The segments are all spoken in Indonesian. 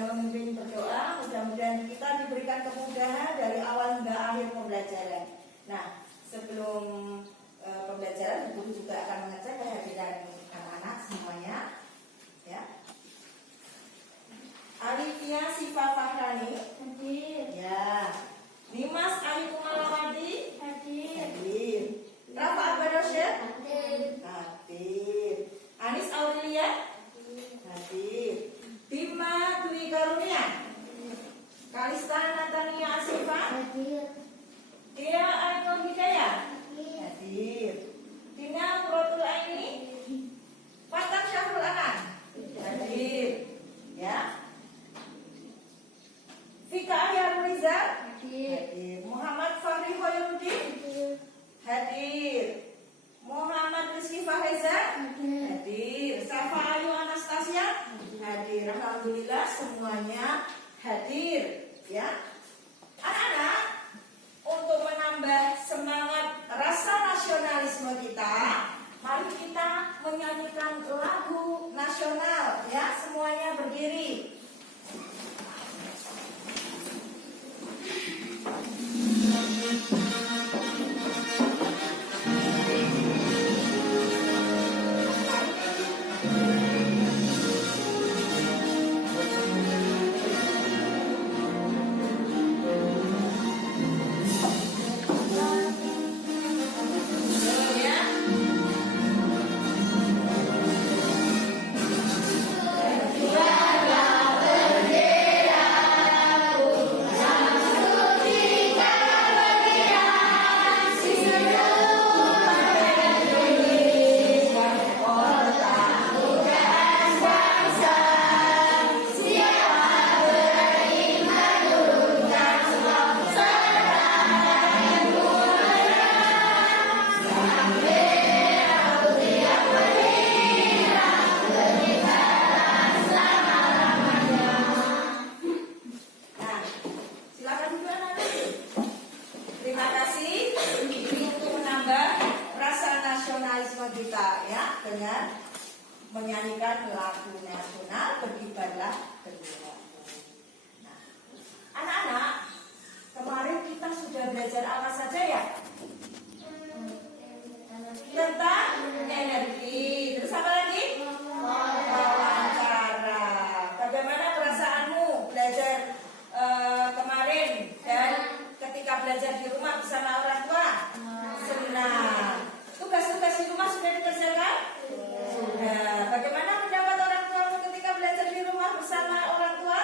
akan memimpin berdoa. Mudah-mudahan kita diberikan kemudahan dari awal hingga akhir pembelajaran. Nah, sebelum pembelajaran, guru juga akan mengecek kehadiran anak-anak semuanya. Ya. Alifia Sifa Fahrani Hadir. ya. Dimas Ayu Kumalawati Hadir. Rafa Akbar Rosyad Hadir. hadir. Anis Aurelia hadir. Bima Dwi Karunia, Kalista Natania Asifa Hadir. Dia Ainul Hidayah hadir. Dina Protul Aini Fatah Syafrul Anan hadir. Ya. Fika Ahyar Riza hadir. Muhammad Fahri Hoyruddin hadir. Muhammad Rizky Faheza hadir. Safa Ayu Anastasia hadir. Alhamdulillah semuanya hadir. Ya. Anak-anak, untuk menambah semangat rasa nasionalisme kita, mari kita menyanyikan lagu nasional. Ya, semuanya berdiri. Kita ya dengan menyanyikan lagu nasional Berkibarlah Bendera. Nah, anak-anak, kemarin kita sudah belajar apa saja ya? Tentang energi. Terus apa lagi? Wawancara. Bagaimana perasaanmu belajar kemarin dan ketika belajar di rumah bersama orang tua? Senang. Tugas-tugas di rumah sudah dikerjakan? Sudah. Bagaimana pendapat orang tua ketika belajar di rumah bersama orang tua?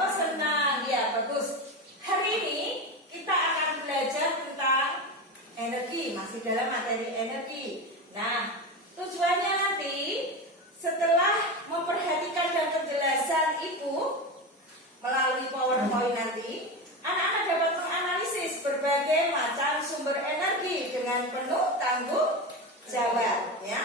Oh, senang. Ya, bagus. Hari ini kita akan belajar tentang energi, masih dalam materi energi. Nah, tujuannya nanti setelah memperhatikan dan penjelasan Ibu melalui PowerPoint nanti, anak-anak dapat menganalisis berbagai macam sumber energi dengan penuh tanggung jawab, ya.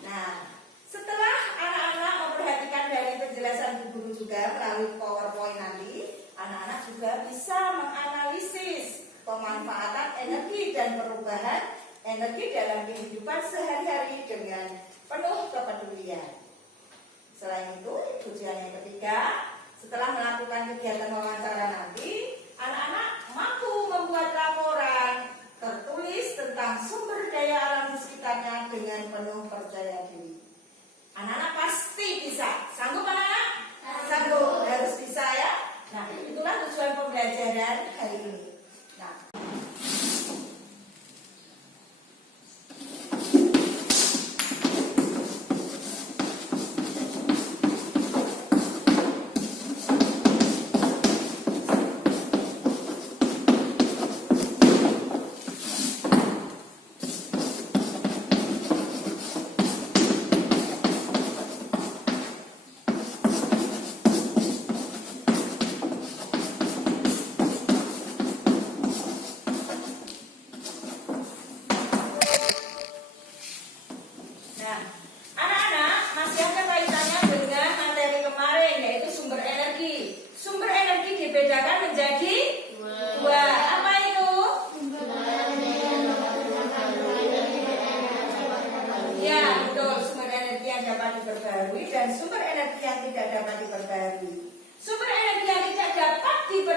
Nah, setelah anak-anak memperhatikan dari penjelasan Bu Guru juga melalui PowerPoint nanti, anak-anak juga bisa menganalisis pemanfaatan energi dan perubahan energi dalam kehidupan sehari-hari dengan penuh kepedulian. Selain itu, tujuan yang ketiga, setelah melakukan kegiatan wawancara nanti, anak-anak mampu membuat laporan tertulis tentang sumber daya alam di sekitarnya dengan penuh percaya diri. Anak-anak pasti bisa. Sanggup anak-anak? Sanggup. Harus bisa ya. Nah, itulah tujuan pembelajaran hari ini. Nah,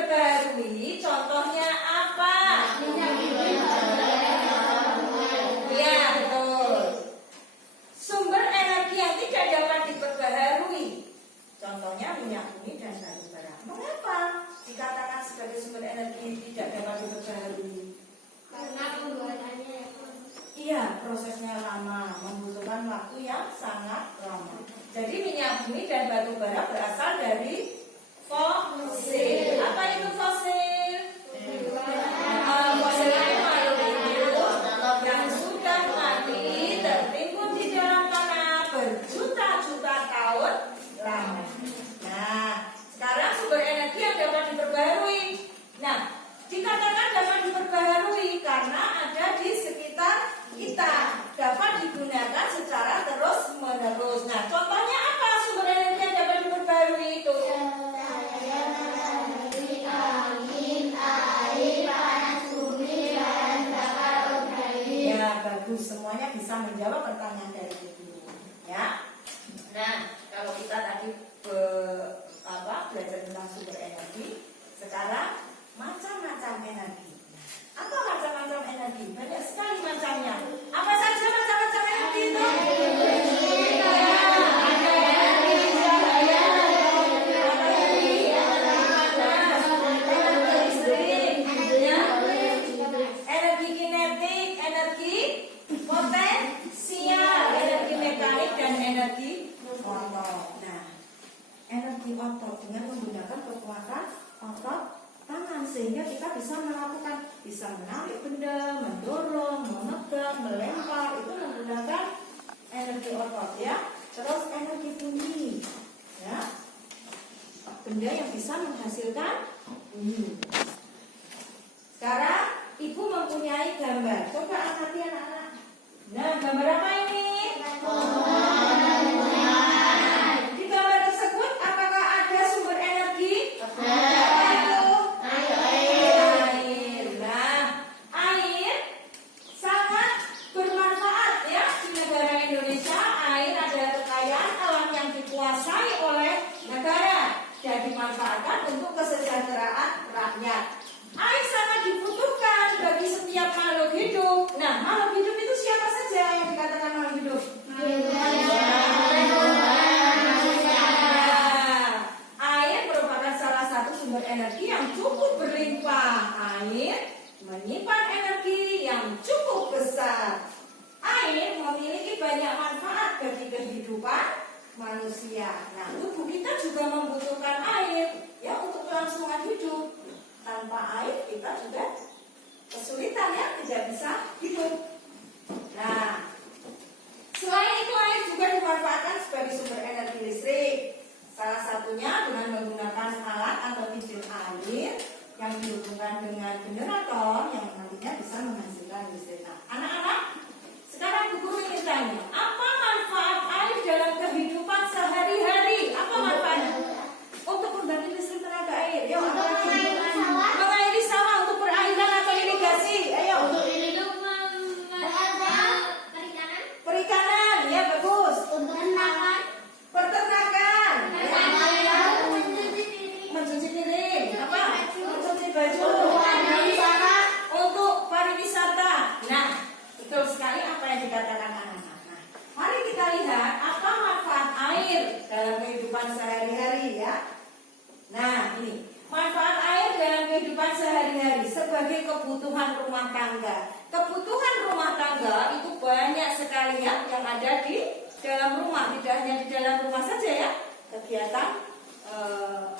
diperbarui, contohnya apa? Ya, betul. Sumber energi yang tidak dapat diperbaharui, contohnya minyak bumi dan batu bara. Mengapa dikatakan sebagai sumber energi yang tidak dapat diperbaharui? Karena pembuatannya Iya, prosesnya lama, membutuhkan waktu yang sangat lama. Jadi minyak bumi dan batu bara berasal dari fosil. Apa itu fosil? Fosil itu makhluk hidup yang sudah mati tertimbun di dalam tanah berjuta-juta tahun lama. Nah, sekarang sumber energi yang dapat diperbaharui. Nah, dikatakan dapat diperbaharui karena ada di sekitar kita, dapat digunakan secara terus menerus. Nah, contohnya apa sumber energi yang dapat diperbaharui itu? angin, air, panas bumi, dan bakar organik. Ya, bagus, semuanya bisa menjawab pertanyaan dari itu. Ya. Nah, kalau kita tadi belajar tentang sumber energi, sekarang macam-macam energi. Apa macam-macam energi? Banyak sekali macamnya. Apa saja macam-macam energi itu? Ada energi cahaya, matahari, panas, energi listrik, ya, energi kinetik, energi potensial, energi mekanik, dan energi otot. Nah, energi otot dengan menggunakan kekuatan otot tangan sehingga kita bisa melakukan, bisa menarik benda, mendorong, memegang, melempar, itu menggunakan energi otot, ya. Terus energi bumi, ya, benda yang bisa menghasilkan bumi. Sekarang ibu mempunyai gambar, coba amati anak-anak. Nah, gambar apa ini? Di gambar tersebut apakah ada sumber energi? Apa itu? Air. Nah, air sangat bermanfaat ya di negara Indonesia. Air adalah kekayaan alam yang dikuasai oleh negara dan dimanfaatkan untuk kesejahteraan rakyat. Air sangat dibutuhkan bagi setiap makhluk hidup. Nah, makhluk hidup itu siapa saja yang dikatakan makhluk hidup? Air merupakan salah satu sumber energi yang cukup berlimpah. Air menyimpan energi yang cukup besar. Air memiliki banyak manfaat bagi kehidupan manusia. Nah, tubuh kita juga membutuhkan air ya untuk kelangsungan hidup. Tanpa air kita juga kesulitan ya, tidak bisa hidup. Nah, selain itu air juga dimanfaatkan sebagai sumber energi listrik. Salah satunya dengan menggunakan alat atau pinjil air yang dihubungkan dengan generator yang nantinya bisa menghasilkan listrik. Nah, anak-anak, sekarang Bu Guru ingin tanya, apa manfaat air dalam kehidupan sehari-hari? Apa manfaatnya? Untuk membangkit listrik tenaga air. Yuk, apa lagi? Mengairi sawah untuk perairan atau irigasi. Ayo. Untuk hidup Perikanan, ya bagus. untuk peternakan, Peternakan. Ya. mencuci piring, Mencuci piring. Apa? Mencuci baju. Untuk pariwisata. Nah, betul sekali apa yang dikatakan anak-anak. Nah, mari kita lihat apa manfaat air dalam kehidupan sehari-hari ya. Nah, ini manfaat air dalam kehidupan sehari-hari sebagai kebutuhan rumah tangga. Kebutuhan rumah tangga itu banyak sekali ya yang ada di dalam rumah, tidak hanya di dalam rumah saja ya. Kegiatan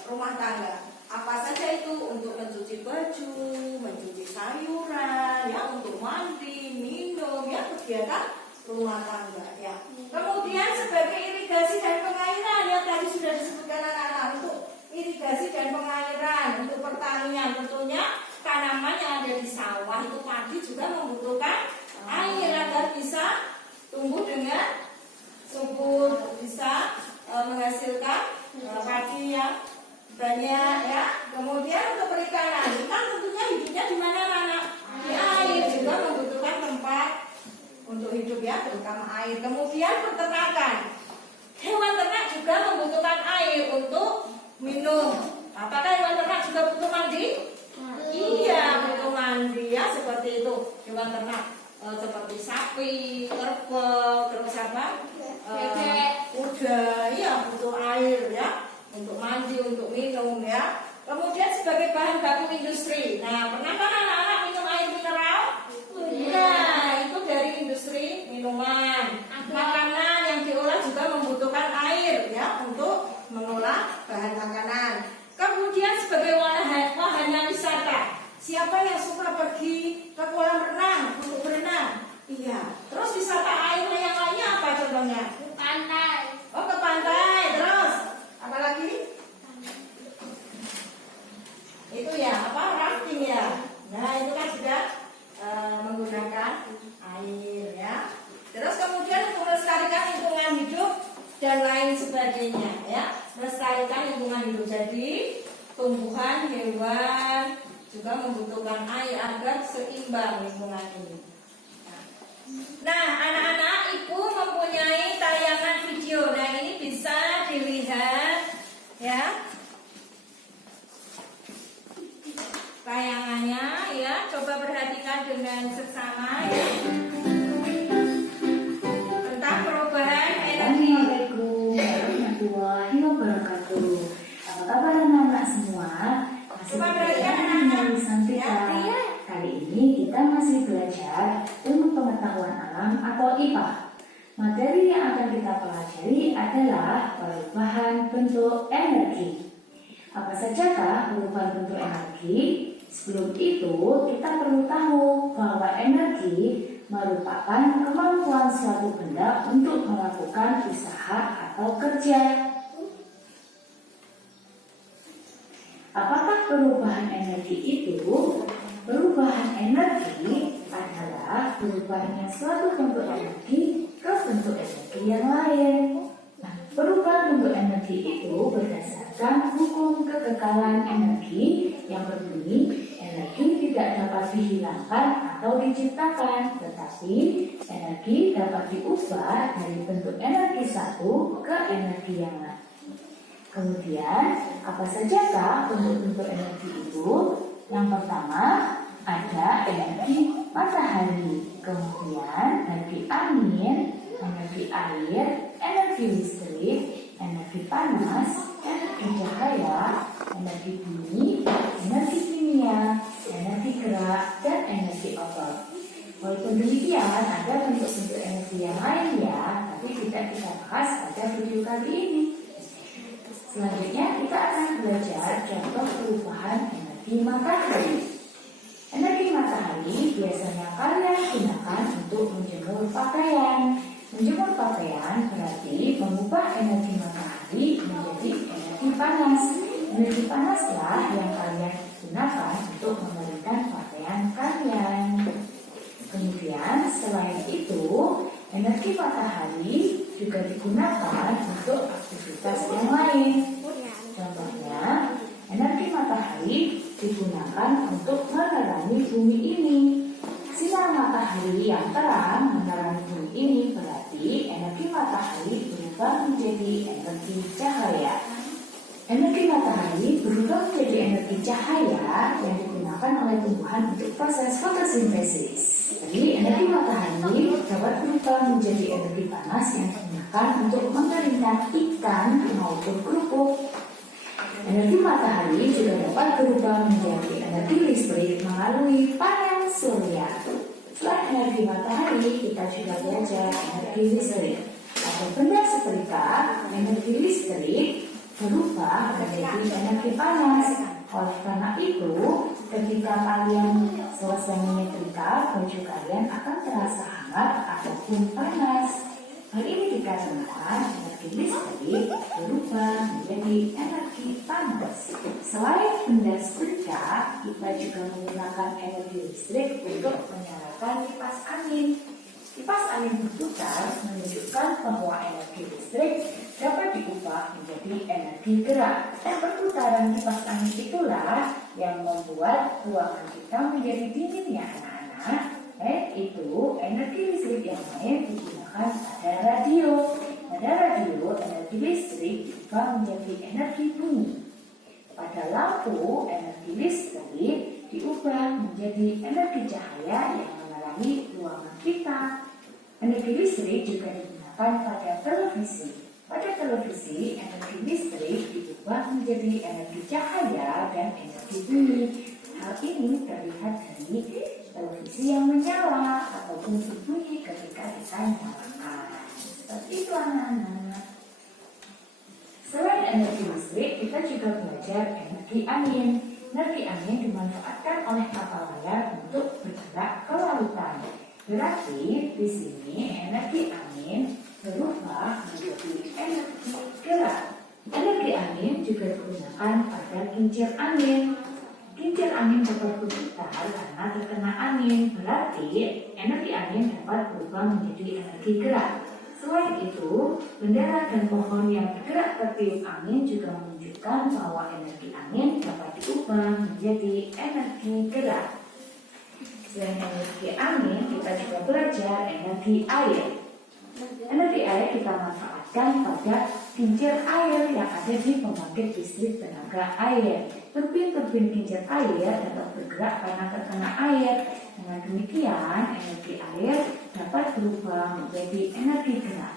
rumah tangga. Apa saja itu? Untuk mencuci baju, mencuci sayuran, ya, untuk mandi, minum, ya, kegiatan rumah tangga, ya. Kemudian sebagai irigasi dan pengairan yang tadi sudah disebutkan anak-anak, untuk irigasi dan pengairan, untuk pertanian tentunya tanaman yang ada di sawah itu padi juga membutuhkan air agar bisa tumbuh dengan subur, bisa menghasilkan padi yang banyak ya. Kemudian untuk perikanan, ikan tentunya hidupnya di mana-mana. Di air juga membutuhkan tempat untuk hidup ya, terutama air. Kemudian peternakan, hewan ternak juga membutuhkan air untuk minum. Apakah hewan ternak juga butuh mandi? Nah, pernahkah anak-anak minum air mineral? Nah, itu dari industri minuman. Makanan yang diolah juga membutuhkan air ya untuk mengolah bahan makanan. Kemudian sebagai wahana wisata, siapa yang suka pergi ke kolam renang untuk berenang? Iya. Terus wisata air yang lainnya apa contohnya? Pantai. Oh, ke pantai. Terus apa lagi? Itu ya apa, rafting ya. Nah, itu kan sudah menggunakan air ya. Terus kemudian untuk melestarikan lingkungan hidup dan lain sebagainya ya. Melestarikan lingkungan hidup, jadi tumbuhan, hewan juga membutuhkan air agar seimbang lingkungan ini. Nah, anak-anak, ibu mempunyai tayangan video. Nah, ini bisa dilihat ya tayangannya ya. Coba perhatikan dengan seksama ya. Tentang perubahan energi. Assalamualaikum warahmatullahi wabarakatuh. Apa kabar anak-anak semua? Masih Coba bersama perhatikan dengan anak-anak. Santika. Ya. Kali ini kita masih belajar ilmu pengetahuan alam atau IPA. Materi yang akan kita pelajari adalah perubahan bentuk energi. Apa sajakah perubahan bentuk energi? Sebelum itu, kita perlu tahu bahwa energi merupakan kemampuan suatu benda untuk melakukan usaha atau kerja. Apakah perubahan energi itu? Perubahan energi adalah perubahannya suatu bentuk energi ke bentuk energi yang lain. Nah, perubahan bentuk energi itu berdasarkan hukum kekekalan energi yang berbunyi energi tidak dapat dihilangkan atau diciptakan, tetapi energi dapat diubah dari bentuk energi satu ke energi yang lain. Kemudian, apa sajakah bentuk-bentuk energi itu? Yang pertama, ada energi matahari, kemudian energi angin, energi air, energi listrik, energi panas, energi cahaya, energi bumi, energi kimia, energi gerak, dan energi otot. Walaupun demikian, ada bentuk-bentuk energi yang lain ya, tapi tidak kita bahas pada video kali ini. Selanjutnya kita akan belajar contoh perubahan energi matahari. Energi matahari biasanya kalian gunakan untuk menjemur pakaian. Menjemur pakaian berarti mengubah energi matahari menjadi energi panas. Energi panaslah yang kalian gunakan untuk mengeringkan pakaian kalian. Kemudian selain itu, energi matahari juga digunakan untuk aktivitas yang lain. Contohnya, energi matahari digunakan untuk menerangi bumi ini. Sinar matahari yang terang menerangi bumi ini berarti energi matahari berubah menjadi energi cahaya. Energi matahari berubah menjadi energi cahaya yang digunakan oleh tumbuhan untuk proses fotosintesis. Jadi energi matahari dapat berubah menjadi energi panas yang digunakan untuk mengeringkan ikan maupun kerupuk. Energi matahari juga dapat berubah menjadi energi listrik melalui panel surya. Selain energi matahari, kita juga belajar energi listrik. Pada benda setrika, energi listrik berubah menjadi energi panas. Oleh karena itu, ketika kalian selesai menyetrika, baju kalian akan terasa hangat ataupun panas. Hal ini dikarenakan energi listrik berubah menjadi energi panas. Selain benda setrika, kita juga menggunakan energi listrik untuk menyalakan kipas angin. Kipas angin berputar menunjukkan bahwa energi listrik dapat diubah menjadi energi gerak. Dan perputaran kipas angin itulah yang membuat ruangan kita menjadi dingin ya anak-anak. Itu energi listrik yang lain digunakan pada radio. Pada radio, energi listrik diubah menjadi energi bumi. Pada lampu, energi listrik diubah menjadi energi cahaya yang menerangi ruangan kita. Energi listrik juga digunakan pada televisi. Pada televisi, energi listrik diubah menjadi energi cahaya dan energi bumi. Hal ini terlihat dari televisi yang menyala ataupun berbunyi ketika kita nyalakan. Seperti itu anak-anak. Selain energi listrik, kita juga belajar energi angin. Energi angin dimanfaatkan oleh kapal layar untuk bergerak ke lautan. Berarti di sini energi angin berubah menjadi energi gerak. Energi angin juga digunakan pada kincir angin. Kincir angin dapat berputar karena terkena angin. Berarti energi angin dapat berubah menjadi energi gerak. Selain itu, bendera dan pohon yang bergerak tertiup angin juga menunjukkan bahwa energi angin dapat diubah menjadi energi gerak. Selain energi angin, kita juga belajar energi air. Energi air kita manfaatkan pada kincir air yang ada di pembangkit listrik tenaga air. Turbin-turbin kincir air dapat bergerak karena terkena air. Dengan demikian, energi air dapat berubah menjadi energi gerak.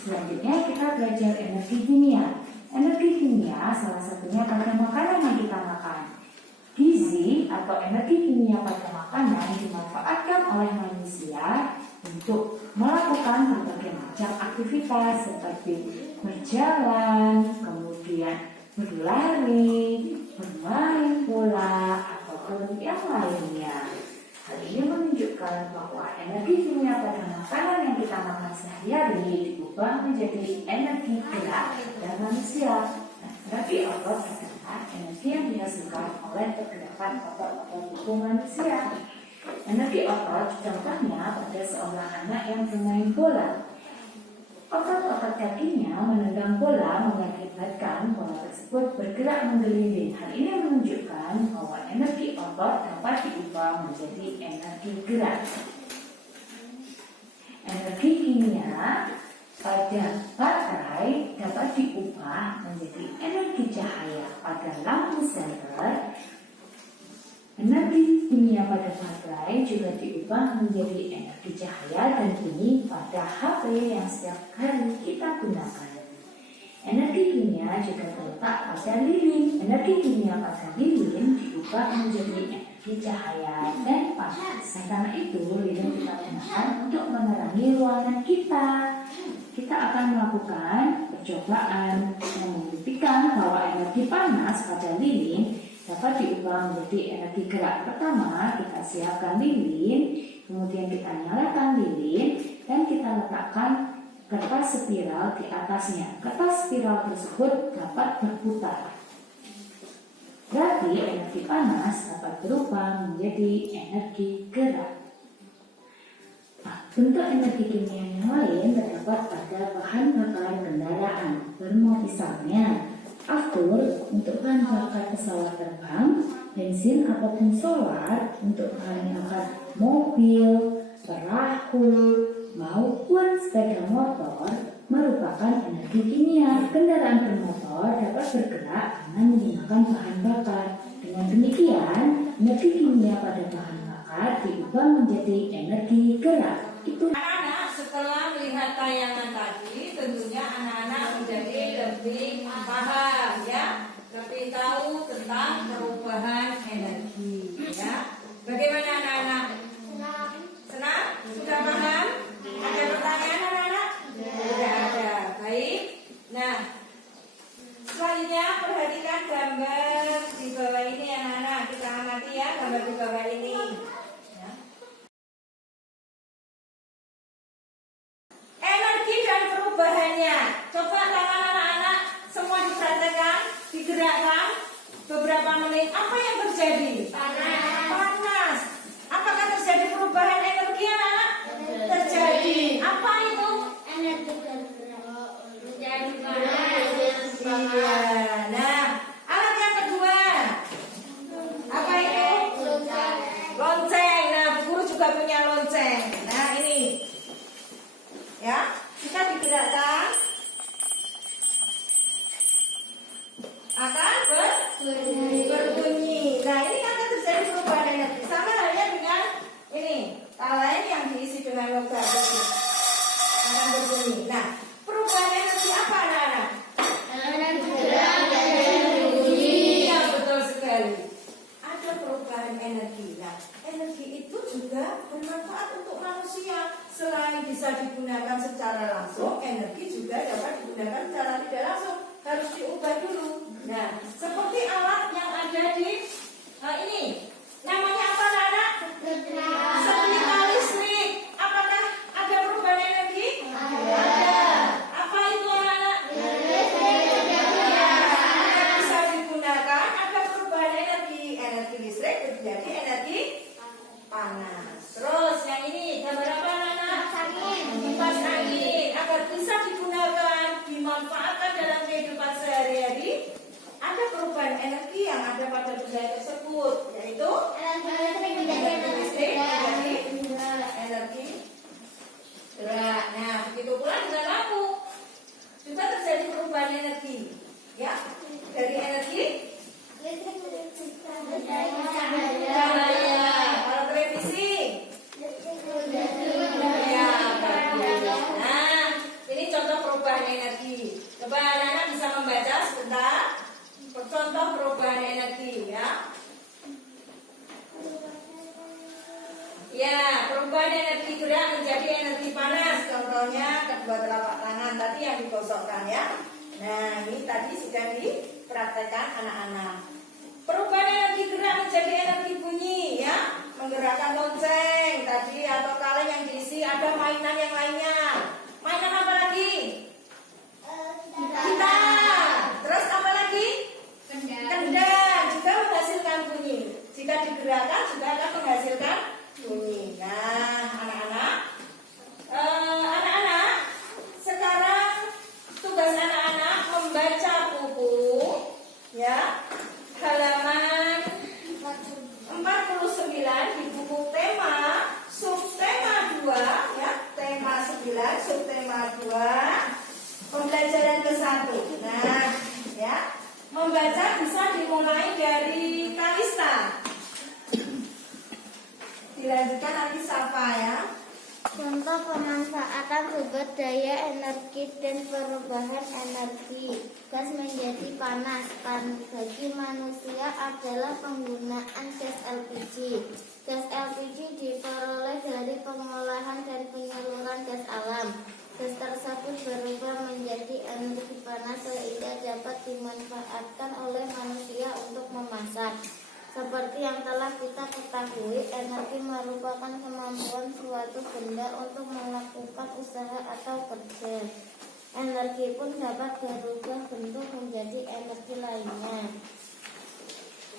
Selanjutnya kita belajar energi kimia. Energi kimia salah satunya pada makanan yang kita makan. Gizi atau energi kimia pada makanan dimanfaatkan oleh manusia untuk melakukan berbagai macam aktivitas seperti berjalan, kemudian berlari, bermain bola, ataupun yang lainnya. Hal ini menunjukkan bahwa energi kimia pada makanan yang kita makan sehari-hari diubah menjadi energi gerak pada manusia. Energi otot adalah energi yang dihasilkan oleh pergerakan otot-otot tubuh manusia. Energi otot contohnya pada seorang anak yang bermain bola. Otot-otot kakinya menendang bola mengakibatkan bola tersebut bergerak menggelinding. Hal ini menunjukkan bahwa energi otot dapat diubah menjadi energi gerak. Energi kimia pada baterai dapat diubah menjadi energi cahaya. Pada lampu senter, energi kimia pada baterai juga diubah menjadi energi cahaya dan bunyi pada HP yang setiap hari kita gunakan. Energi kimia juga terletak pada lilin. Energi kimia pada lilin diubah menjadi energi cahaya dan panas. Karena itu, lilin kita gunakan untuk menerangi ruangan kita. Kita akan melakukan percobaan yang membuktikan bahwa energi panas pada lilin dapat diubah menjadi energi gerak. Pertama, kita siapkan lilin, kemudian kita nyalakan lilin, dan kita letakkan kertas spiral di atasnya. Kertas spiral tersebut dapat berputar. Berarti energi panas dapat berubah menjadi energi gerak. Bentuk energi kimia yang lain terdapat pada bahan bakar kendaraan. Misalnya, aftur untuk bahan bakar pesawat terbang, bensin ataupun solar untuk bahan bakar mobil, perahu, maupun sepeda motor merupakan energi kimia. Kendaraan bermotor dapat bergerak dengan menggunakan bahan bakar. Dengan demikian, energi kimia pada bahan bakar diubah menjadi energi gerak. Anak-anak setelah melihat tayangan tadi, tentunya anak-anak menjadi lebih paham ya, lebih tahu tentang perubahan energi ya. Bagaimana anak-anak? Senang? Sudah paham? Ada pertanyaan anak-anak? Tidak ada. Baik. Nah, selanjutnya perhatikan gambar di bawah ini anak-anak. Kita amati ya gambar di bawah ini. Energi dan perubahannya. Coba tangan anak-anak semua diperhatikan, digerakkan beberapa menit. Apa yang terjadi? Panas. Apakah terjadi perubahan energi anak-anak? Terjadi. Apa itu? Energi bergerak menjadi panas. Iya. Nah, alat yang kedua. Apa itu? Lonceng. energi. Nah, energi itu juga bermanfaat untuk manusia. Selain bisa digunakan secara langsung, energi juga dapat digunakan secara tidak langsung. Harus diubah dulu. Nah, seperti alat yang ada di ini, namanya apa anak-anak? Setrika listrik. Apakah ada perubahan energi? Ada. Apa itu anak-anak? Ya, bisa digunakan. Ada perubahan energi. Energi listrik menjadi energi panas. Terus yang ini gambar apa anak-anak? Kipas angin. Agar bisa digunakan, dimanfaatkan dalam kehidupan sehari-hari, ada perubahan energi yang ada pada benda tersebut, yaitu energi listrik menjadi energi gerak. Nah, begitu pula dengan lampu juga terjadi perubahan energi, ya, dari energi cahaya. Kalau televisi, ya, bagus. Nah, ini contoh perubahan energi. Coba anak-anak bisa membaca sebentar. Contoh perubahan energi, ya. Ya, perubahan energi gerak menjadi energi panas. Contohnya kedua telapak tangan tadi yang digosokkan, ya. Nah, ini tadi sudah dipraktekkan anak-anak. Perubahan energi gerak menjadi energi bunyi, ya. Menggerakkan lonceng tadi atau kaleng yang diisi ada mainan yang lainnya. Mainan apa lagi? Gitar. Terus apa lagi? Kendang juga menghasilkan bunyi. Jika digerakkan juga akan menghasilkan bunyi. Nah, anak-anak, sekarang tugas anak-anak membaca buku, ya, halaman 49 di buku tema subtema 2, ya, tema 9 subtema 2 pembelajaran ke-1. Nah, ya. Membaca bisa dimulai dari Kalista. Dilanjutkan nanti Safa, ya. Contoh pemanfaatan sumber daya energi dan perubahan energi. Gas menjadi panas. Bagi manusia adalah penggunaan gas LPG. Gas LPG diperoleh dari pengolahan dan penyaluran gas alam. Gas tersebut berubah menjadi energi panas sehingga dapat dimanfaatkan oleh manusia untuk memasak. Seperti yang telah kita ketahui, energi merupakan kemampuan suatu benda untuk melakukan usaha atau kerja. Energi pun dapat berubah bentuk menjadi energi lainnya.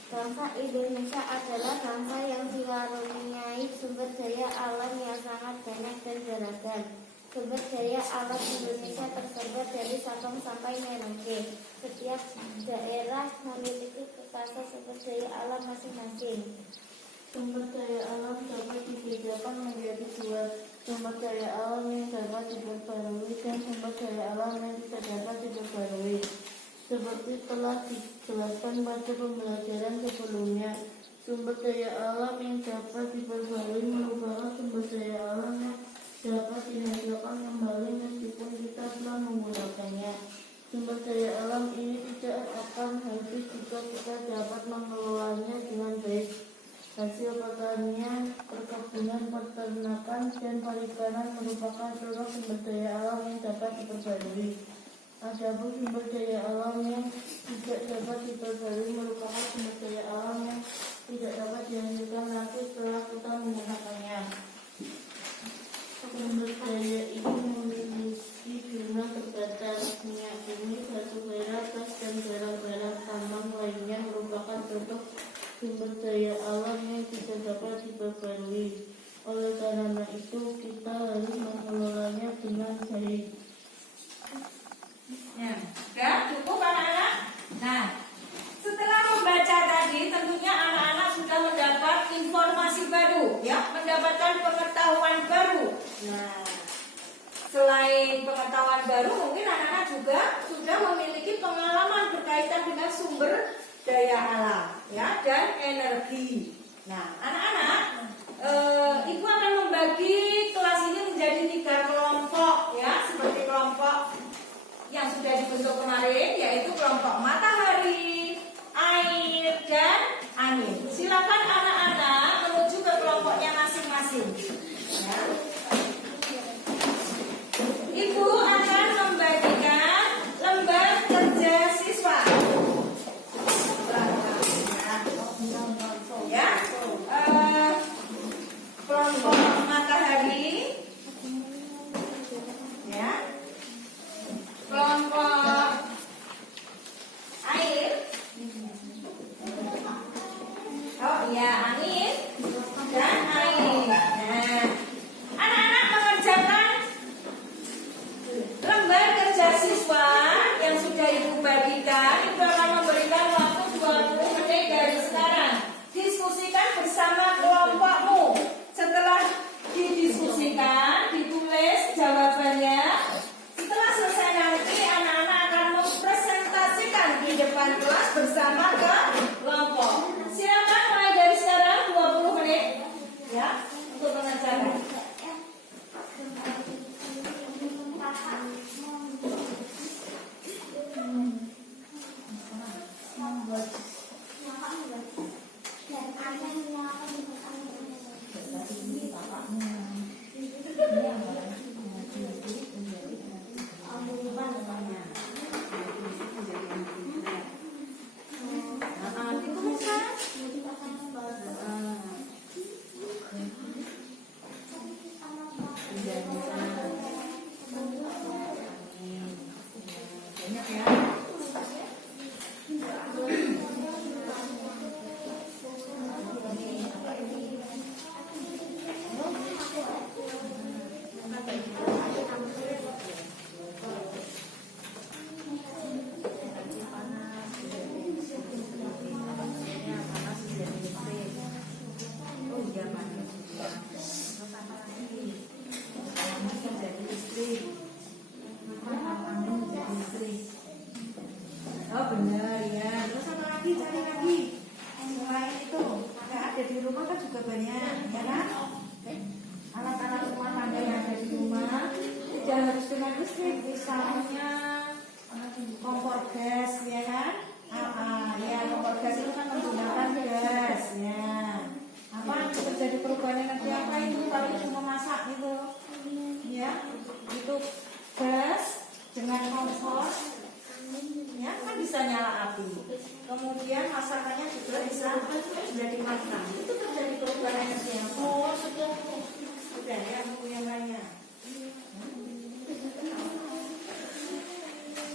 Bangsa Indonesia adalah bangsa yang dikaruniai sumber daya alam yang sangat banyak dan beragam. Sumber daya alam Indonesia tersebar dari Sabang sampai Merauke. Setiap daerah memiliki kekhasan sumber daya alam masing-masing. Sumber daya alam dapat dibedakan menjadi dua: sumber daya alam yang dapat diperbarui dan sumber daya alam yang tidak dapat diperbarui. Seperti telah dijelaskan pada pembelajaran sebelumnya, sumber daya alam yang dapat diperbarui merupakan sumber daya alam yang dapat dihasilkan kembali meskipun kita telah menggunakannya. Sumber daya alam ini tidak akan habis jika kita dapat mengelolanya dengan baik. Hasil pertanian, perkebunan, peternakan, dan perikanan merupakan seluruh sumber daya alam yang dapat diperbarui. Adapun sumber daya alam yang tidak dapat diperbarui merupakan sumber daya alam yang tidak dapat dihasilkan lagi setelah kita menggunakannya. Sumber daya ini memiliki jumlah terbatas. Minyak bumi, batu bara, gas, dan barang-barang tambang lainnya merupakan contoh sumber daya alam yang tidak dapat diperbarui. Oleh karena itu, kita harus mengelolanya dengan baik. Ya, sudah cukup anak-anak. Nah, setelah membaca tadi, tentunya anak-anak sudah mendapat informasi baru, ya, mendapatkan pengetahuan baru. Nah, selain pengetahuan baru, mungkin anak-anak juga sudah memiliki pengalaman berkaitan dengan sumber daya alam, ya, dan energi. Nah, anak-anak, Ibu akan membagi kelas ini menjadi 3 kelompok, ya, seperti kelompok yang sudah dibentuk kemarin, yaitu kelompok matahari, air, dan angin. Silakan anak-anak ya angin dan air. Nah, anak-anak mengerjakan lembar kerja siswa yang sudah Ibu bagikan. Ibu akan memberikan waktu 20 menit dari sekarang. Diskusikan bersama kelompokmu. Setelah didiskusikan, ditulis jawabannya. Setelah selesai nanti anak-anak akan mempresentasikan di depan kelas bersama kelompok. Silakan mulai dari sekarang 20 menit ya untuk mengerjakan. Oh benar ya. Terus apa lagi? Cari lagi. Selain itu, ada di rumah kan juga banyak, ya kan? Alat-alat rumah tangga yang ada di rumah tidak harus dengan listrik, misalnya kompor gas, ya kan? Ya kompor gas itu kan menggunakan gas, ya. Apa terjadi perubahan energi apa itu? Kalau cuma masak itu, ya, itu gas dengan kompor. Ya kan bisa nyala api, kemudian masakannya juga bisa menjadi matang. Itu terjadi perubahan energi yang sudah ya buku yang lainnya.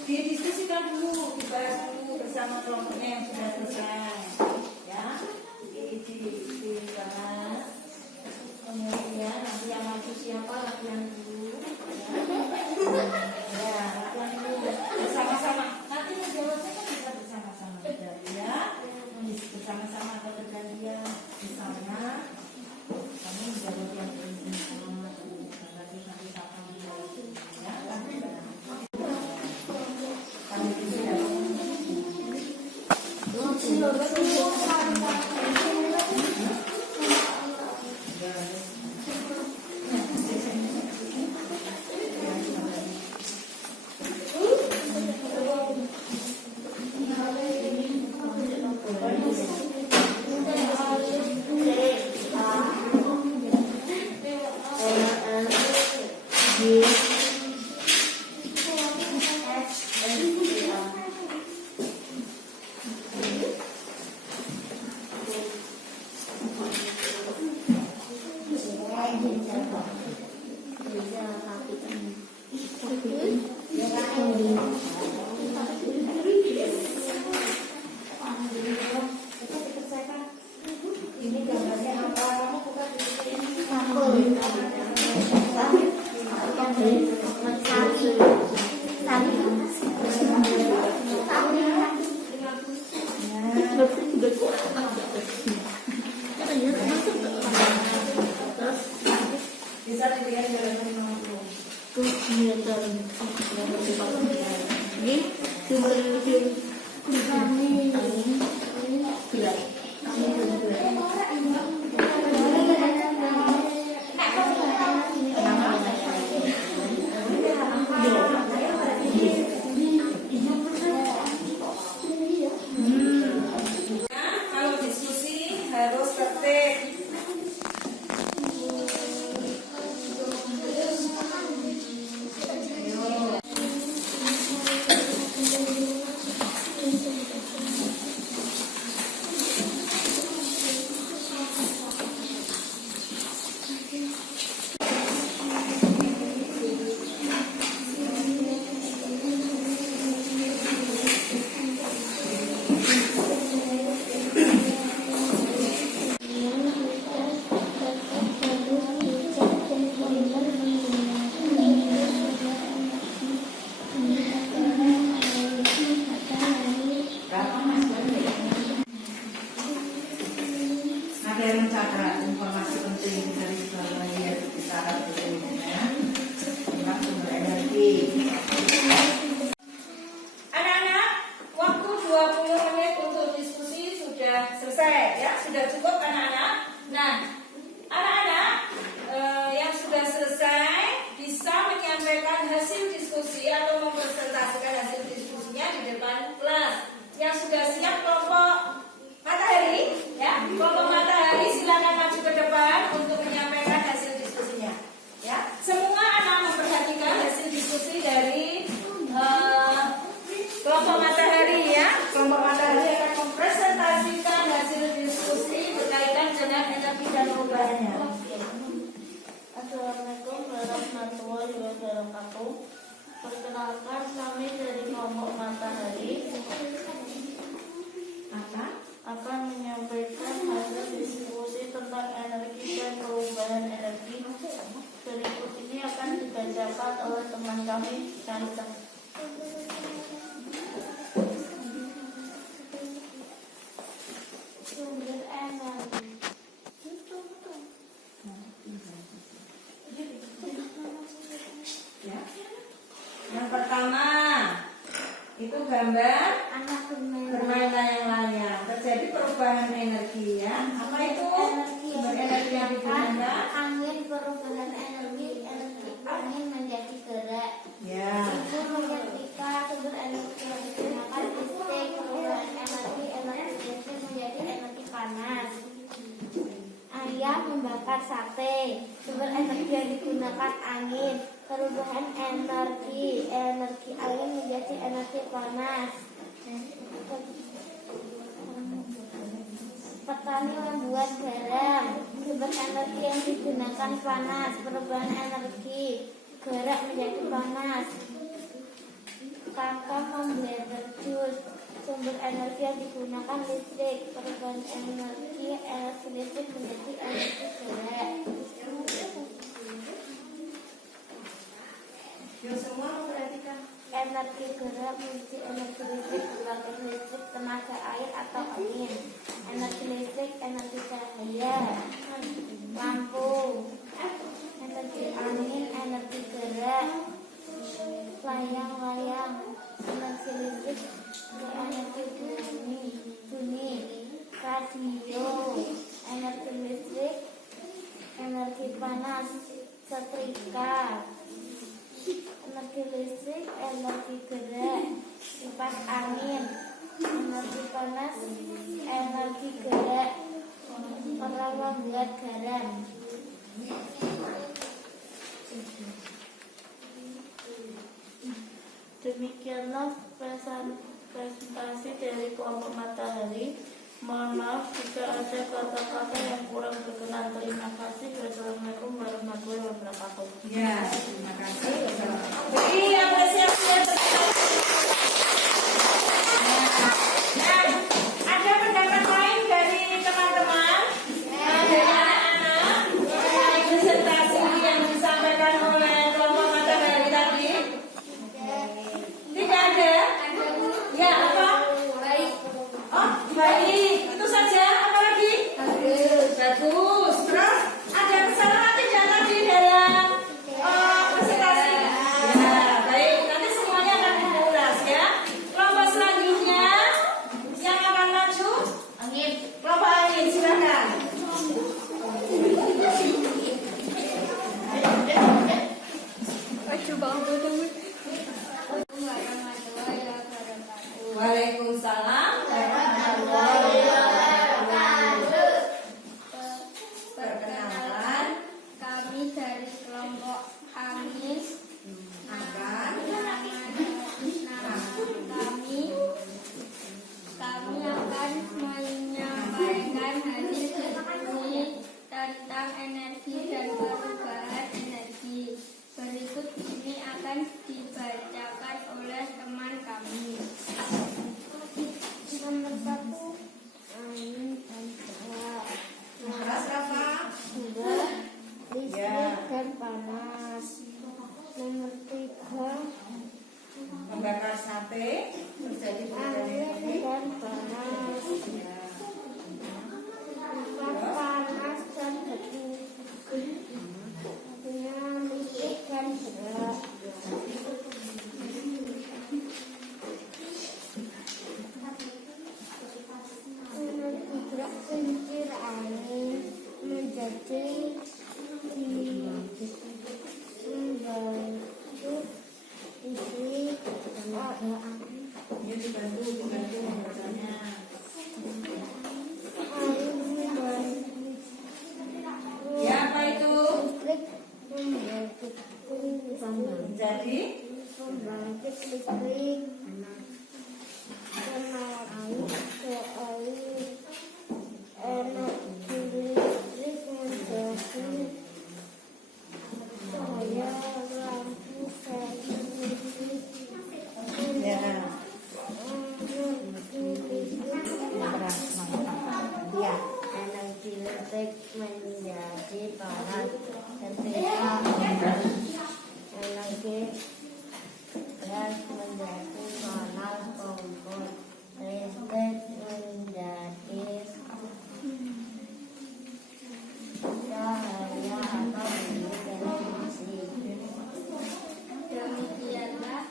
Didiskusikan dulu, dibahas dulu bersama kelompoknya yang sudah selesai, ya dibahas. Kemudian nanti yang masuk siapa latihan dulu, ya latihan dulu bersama-sama. Nanti menjawabnya kan bisa bersama-sama, ya bersama-sama atau bergantian. Misalnya kamu menjawab yang ini sama, nanti siapa menjawab, ya kami bisa. Bisa dilihat jalan kalau diskusi harus tertib. Ada yang mencatat informasi penting dari layar bicara berikutnya tentang sumber energi. Anak-anak, waktu 20 menit untuk diskusi sudah selesai ya, sudah cukup anak-anak. Nah, anak-anak yang sudah selesai bisa menyampaikan hasil diskusi atau mempresentasikan hasil diskusinya di depan kelas. Yang sudah siap kelompok matahari, ya, kelompok matahari silakan maju ke depan untuk menyampaikan hasil diskusinya. Ya, semua anak memperhatikan hasil diskusi dari kelompok matahari ya. Kelompok matahari akan mempresentasikan hasil diskusi berkaitan dengan energi dan perubahannya. Assalamualaikum warahmatullahi wabarakatuh. Perkenalkan, kami dari kelompok matahari akan menyampaikan hasil diskusi tentang energi dan perubahan energi. Berikut ini akan dibacakan oleh teman kami, Canta. Sumber energi. Ya. Yang pertama itu gambar Anak bermain layang-layang. Terjadi perubahan energi ya. Apa itu sumber energi yang digunakan? Angin, perubahan energi angin menjadi gerak. Ya. Sumber menyetrika, sumber energi yang digunakan listrik, perubahan energi listrik menjadi energi panas. Ayam membakar sate, sumber energi yang digunakan angin, perubahan energi angin menjadi energi panas. Petani membuat garam, sumber energi yang digunakan panas, perubahan energi gerak menjadi panas. Kakak memblender jus, sumber energi yang digunakan listrik, perubahan energi listrik menjadi energi gerak. Yuk semua memperhatikan. Energi gerak menjadi energi listrik, pembangkit listrik tenaga air atau angin. Energi listrik, energi cahaya, lampu. Energi angin, energi gerak, layang-layang. Energi listrik, energi bunyi, radio. Energi listrik, energi panas, setrika. Energi listrik, energi gerak, kipas angin. Energi panas, energi gerak. Orang membuat garam. Demikianlah presentasi dari kelompok matahari. Mohon maaf jika ada kata-kata yang kurang berkenan. Terima kasih. Wassalamualaikum warahmatullahi wabarakatuh. Ya, terima kasih. Jadi apresiasi yang Nah, ada pendapat lain dari teman-teman, dari anak-anak, mengenai presentasi yang disampaikan oleh kelompok matahari tadi? Tidak ada? Ya, apa? Oh, baik. Itu saja. Apa lagi? Bagus. Terus ada kesalahan tidak tadi dalam presentasi? Ya, baik. Nanti semuanya akan diulas ya. Kelompok selanjutnya yang akan maju, kelompok angin, silakan. Waalaikumsalam warahmatullahi wabarakatuh. menjadi pembangkit listrik, air, energi listrik menjadi cahaya lampu satelit. ya. Ya. Energi listrik menjadi panas ketika energi gas menjadi panas kompor, listrik menjadi cahaya atau televisi. Demikianlah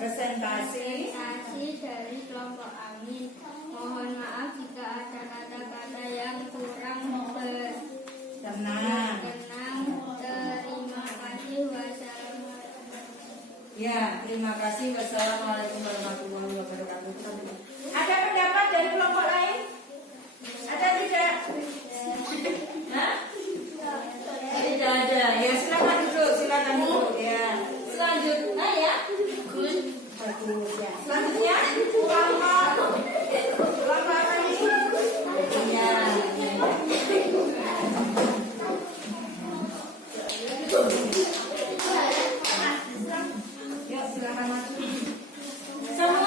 Presentasi. dari kelompok Amin. Mohon maaf jika ada kata-kata yang kurang Tenang. berkenan. Terima kasih. Wassalamualaikum. Ya, terima kasih. Wassalamualaikum warahmatullahi wabarakatuh. Ada pendapat dari kelompok lain? Ada tidak? Hah? Tidak ada. Ya, silakan duduk. Silakan duduk. Ya. Selanjutnya ya. Bagus ya. Selanjutnya kelompok apa ini? Ya. Yuk, silakan maju. Sama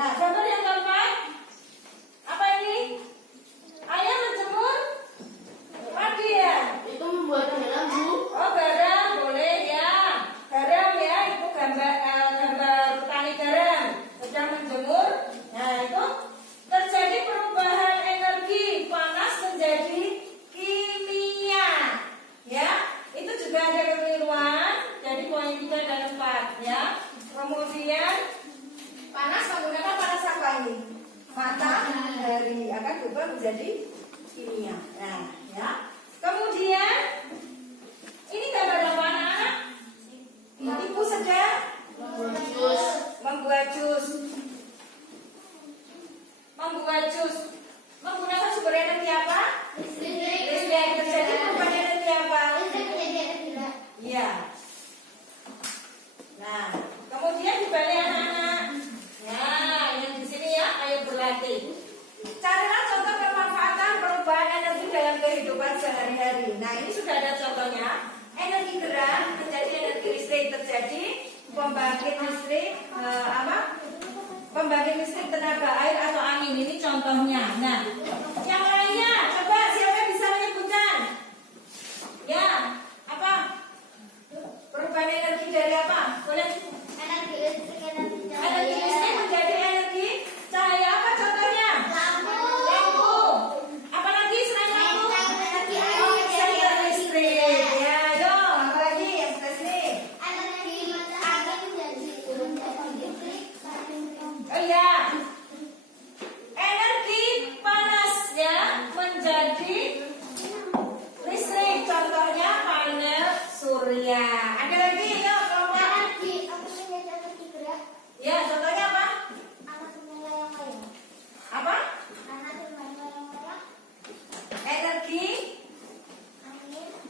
Nah, gambar yang keempat. Apa ini? Ayam menjemur padi ya? Itu membuat garam, Bu. Oh, garam boleh ya. Garam ya, itu gambar petani garam sedang menjemur. Nah, itu terjadi perubahan energi panas menjadi kimia. Ya, itu juga ada kekeliruan. Jadi poin 3 dan 4 ya. Kemudian panas menggunakan panas apa ini? Matahari akan berubah menjadi kimia. Nah, ya. Kemudian ini gambar apa anak-anak? Ibu sedang membuat jus. Menggunakan sumber energi apa? Listrik. Terjadi perubahan energi apa? Iya. Nah, kemudian dibalik anak-anak. Nah, yang di sini ya, ayo berlatih. Carilah contoh pemanfaatan perubahan energi dalam kehidupan sehari-hari. Nah, ini sudah ada contohnya. Energi gerak menjadi energi listrik, terjadi pembangkit listrik pembangkit listrik tenaga air atau angin. Ini contohnya. Nah, yang lainnya coba siapa bisa menyebutkan? Ya, apa? Perubahan energi dari apa? Boleh? Energi listrik Menjadi energi cahaya apa contohnya? Lampu. Apalagi selain lampu? Oh, sumber listrik. Ya, yo, apalagi yang sebelah sini? Oh iya. Energi panas ya menjadi listrik. Contohnya panel surya. Ada lagi yuk kelompok. Ya, contohnya apa? Apa? Energi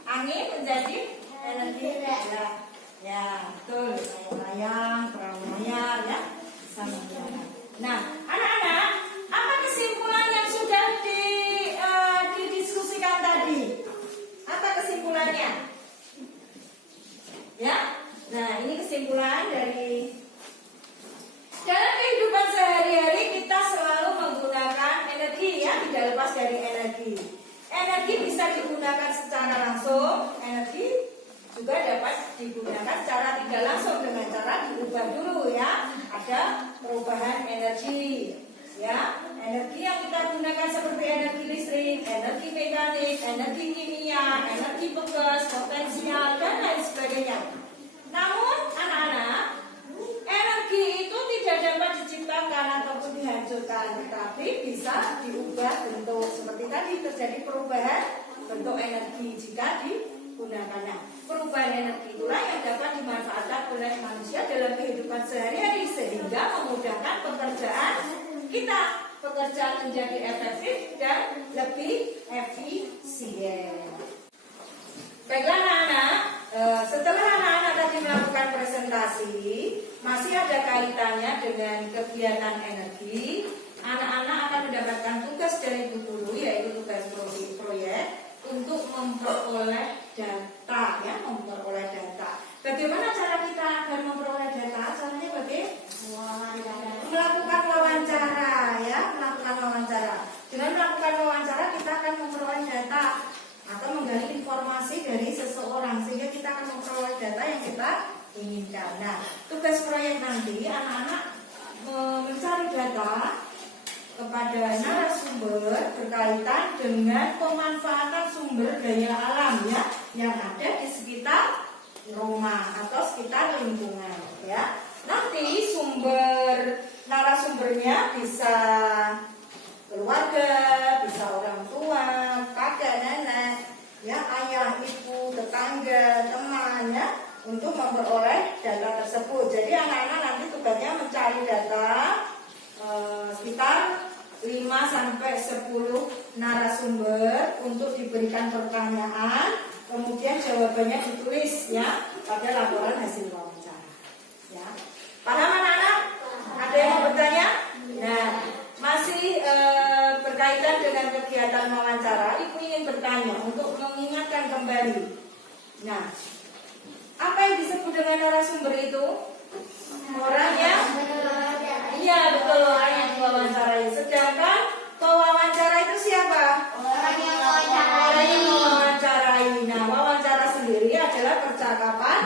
angin menjadi energi ya. Ya, betul. Layang, perahu layar ya. Bisa menggunakan. Nah, anak-anak, apa kesimpulan yang sudah didiskusikan tadi? Apa kesimpulannya? Ya. Nah, ini kesimpulan dari dalam kehidupan sehari-hari kita selalu menggunakan energi ya, tidak lepas dari energi. Energi bisa digunakan secara langsung, energi juga dapat digunakan secara tidak langsung dengan cara diubah dulu ya. Ada perubahan energi ya. Energi yang kita gunakan seperti energi listrik, energi mekanik, energi kimia, energi bekas, potensial dan lain sebagainya. Namun anak-anak, energi itu tidak dapat diciptakan ataupun dihancurkan, tetapi bisa diubah bentuk. Seperti tadi terjadi perubahan bentuk energi jika digunakannya. Perubahan energi itulah yang dapat dimanfaatkan oleh manusia dalam kehidupan sehari-hari sehingga memudahkan pekerjaan kita. Pekerjaan menjadi efektif dan lebih efisien. Baiklah anak-anak, setelah anak-anak tadi melakukan presentasi, masih ada kaitannya dengan kegiatan energi. Anak-anak akan mendapatkan tugas dari Bu Guru, yaitu tugas proyek untuk memperoleh data, ya, memperoleh data. Bagaimana cara kita agar memperoleh data? Caranya bagaimana? Melakukan wawancara, ya, melakukan wawancara. Dengan melakukan wawancara kita akan memperoleh data atau menggali informasi dari seseorang sehingga kita akan memperoleh data yang kita inginkan. Nah, tugas proyek nanti anak-anak mencari data kepada narasumber berkaitan dengan pemanfaatan sumber daya alam ya yang ada di sekitar rumah atau sekitar lingkungan ya. Nanti narasumbernya bisa keluarga, bisa orang tua, kakek, nenek, ya, ayah, ibu, tetangga, teman ya, untuk memperoleh data tersebut. Jadi anak-anak nanti tugasnya mencari data sekitar 5-10 narasumber untuk diberikan pertanyaan, kemudian jawabannya ditulis ya pada laporan hasil wawancara. Ya, paham anak-anak? Ada yang mau bertanya? Nah, masih berkaitan dengan kegiatan wawancara, Ibu ingin bertanya untuk mengingatkan kembali. Nah, apa yang disebut dengan narasumber itu? Orang yang Iya betul, orang yang diwawancarai. Sedangkan pewawancara itu siapa? Orang yang Orang mewawancarai. yang mewawancarai. Nah, wawancara sendiri adalah percakapan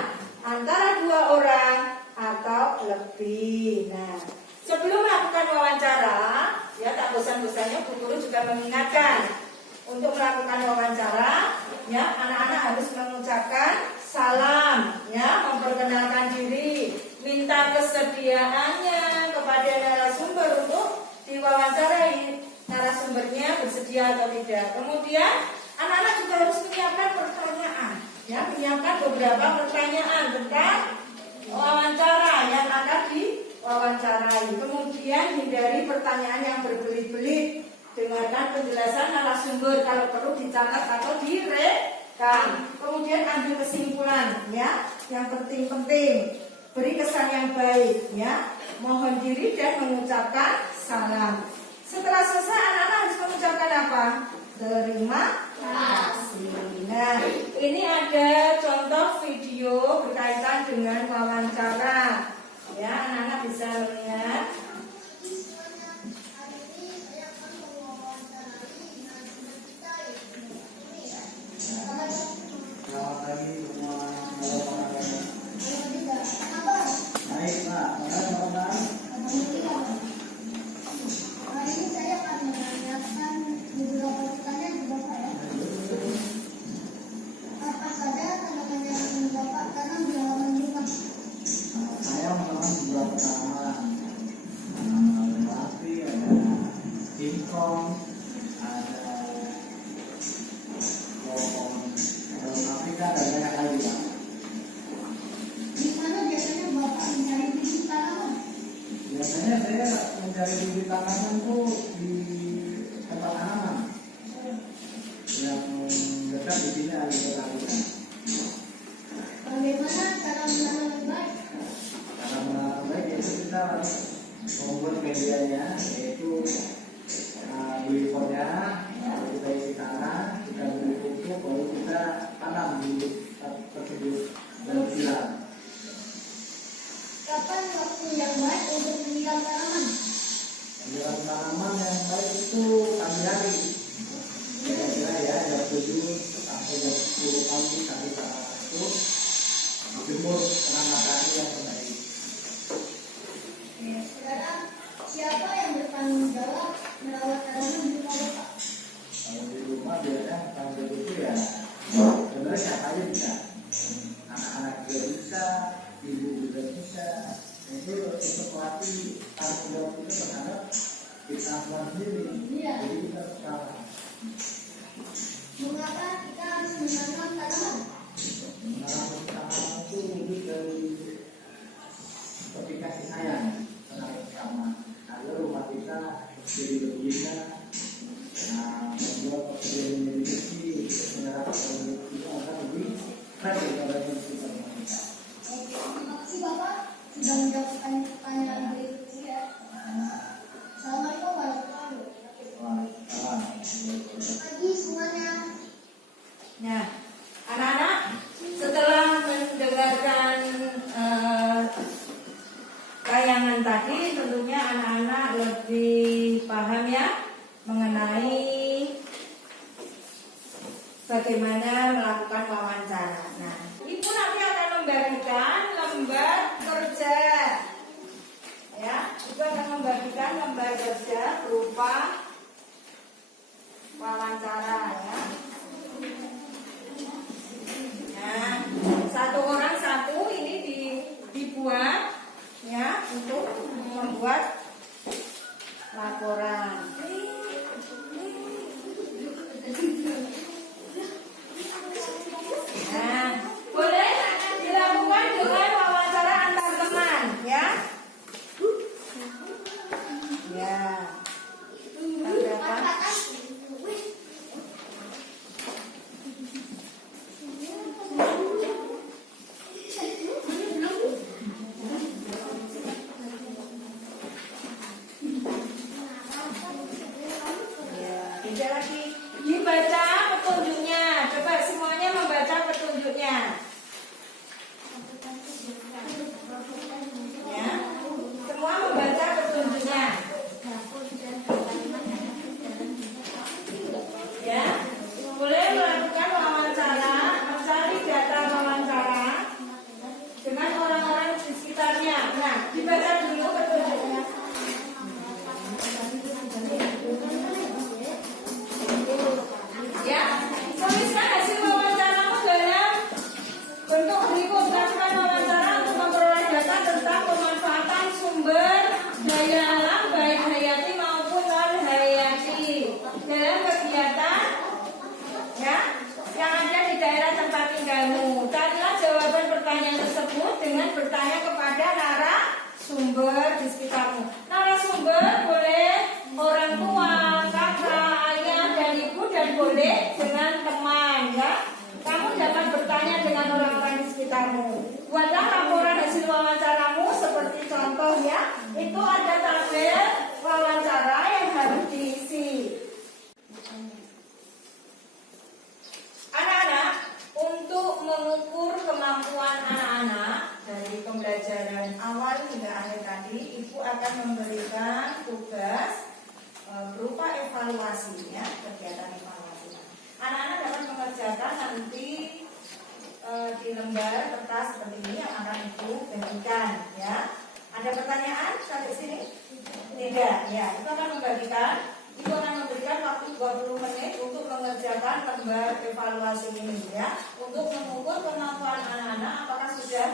antara dua orang atau lebih. Nah, sebelum melakukan wawancara, ya tak bosan-bosannya Bu Guru juga mengingatkan untuk melakukan wawancara, ya anak-anak harus mengucapkan salam, ya memperkenalkan diri, minta kesediaannya kepada narasumber untuk diwawancarai. Narasumbernya bersedia atau tidak. Kemudian anak-anak juga harus menyiapkan pertanyaan, ya menyiapkan beberapa pertanyaan tentang wawancara yang akan diwawancarai. Kemudian hindari pertanyaan yang berbelit-belit. Dengarkan penjelasan narasumber, kalau perlu dicatat atau direkam. Kemudian ambil kesimpulan, ya. Yang penting-penting, beri kesan yang baik, ya. Mohon diri dan mengucapkan salam. Setelah selesai, anak-anak harus mengucapkan apa? Terima kasih. Nah, ini ada contoh video berkaitan dengan wawancara. Ya, anak-anak bisa melihat. Selamat pagi semua. Baik, Pak. Bagaimana? Hari ini saya akan menanyakan beberapa pertanyaan ke Bapak ya. Apa saja tanda-tanda yang Bapak tanam di halaman rumah? Saya menanam beberapa tanaman. Tanaman melati, ada singkong, ada pohon daun Afrika, dan banyak lagi, Pak. Di mana biasanya Bapak mencari bibit tanaman? Biasanya saya mencari bibit tanaman itu di tempat tanaman yang dekat di sini ada petani. Bagaimana cara menanam yang baik? Cara menanam baik yaitu kita harus membuat medianya, yaitu beli potnya, lalu kita isi tanah, kita beri pupuk, lalu kita tanam di tersebut dan siram. Kapan waktu yang baik untuk menyiram tanaman? Menyiram tanaman yang baik itu pagi hari, kira-kira ya jam 7 sampai jam 10 pagi, sampai saat itu dijemur dengan matahari yang baik. Sekarang siapa yang bertanggung jawab merawat tanaman di rumah Bapak? Kalau di rumah biasanya tanggung itu ya sebenarnya siapa aja bisa, anak-anak juga bisa, ibu juga bisa. Itu untuk pelatih tanggung jawab itu terhadap kita sendiri. Jadi kita salah. Mengapa kita harus menanam tanaman? Menanam tanaman itu wujud dari seperti kasih sayang terhadap sesama. Agar rumah kita jadi lebih indah, membuat pekerjaan menjadi bersih, untuk menyerap energi kita akan lebih baik daripada yang kita lakukan. Oke, terima kasih Bapak sudah menjawab pertanyaan berikut ini ya. Assalamualaikum warahmatullahi wabarakatuh. Pagi semuanya. Nah, anak-anak setelah mendengarkan tayangan tadi, tentunya anak-anak lebih paham ya mengenai bagaimana melakukan wawancara. Nah, Ibu nanti akan membagikan lembar kerja. Ya, Ibu akan membagikan lembar kerja berupa wawancara ya. Nah, satu orang satu ini dibuat ya untuk membuat laporan. Nah, boleh dilakukan dengan wawancara antar teman ya. Ya. Ada apa? jawabanmu. Carilah jawaban pertanyaan tersebut dengan bertanya kepada narasumber di sekitarmu. Narasumber boleh orang tua, kakak, ayah, dan ibu, dan boleh dengan teman, ya. Kamu dapat bertanya dengan orang-orang di sekitarmu. Buatlah laporan hasil wawancaramu seperti contoh, ya. Itu ada tabel wawancara yang harus diisi. Anak-anak, untuk mengukur kemampuan anak-anak dari pembelajaran awal hingga akhir tadi, Ibu akan memberikan tugas berupa evaluasi, ya, kegiatan evaluasi. Anak-anak dapat mengerjakan nanti di lembar kertas seperti ini yang akan Ibu bagikan, ya. Ada pertanyaan sampai sini? Tidak, ya. Itu akan membagikan. Ibu akan memberikan waktu 20 menit untuk mengerjakan lembar evaluasi ini, ya, untuk mengukur kemampuan anak-anak apakah sudah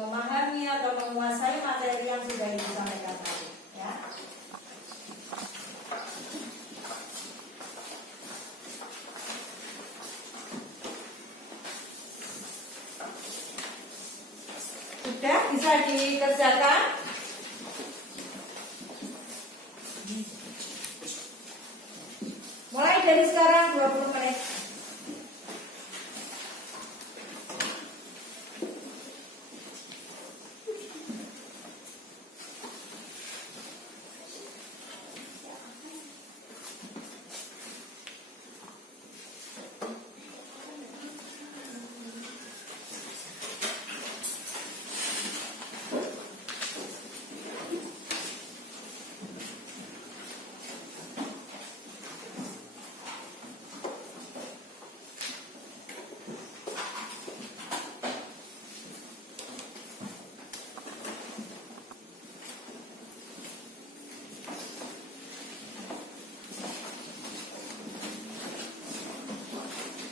memahami atau menguasai materi yang sudah Ibu sampaikan tadi, ya. Sudah bisa dikerjakan? Mulai dari sekarang 20 menit.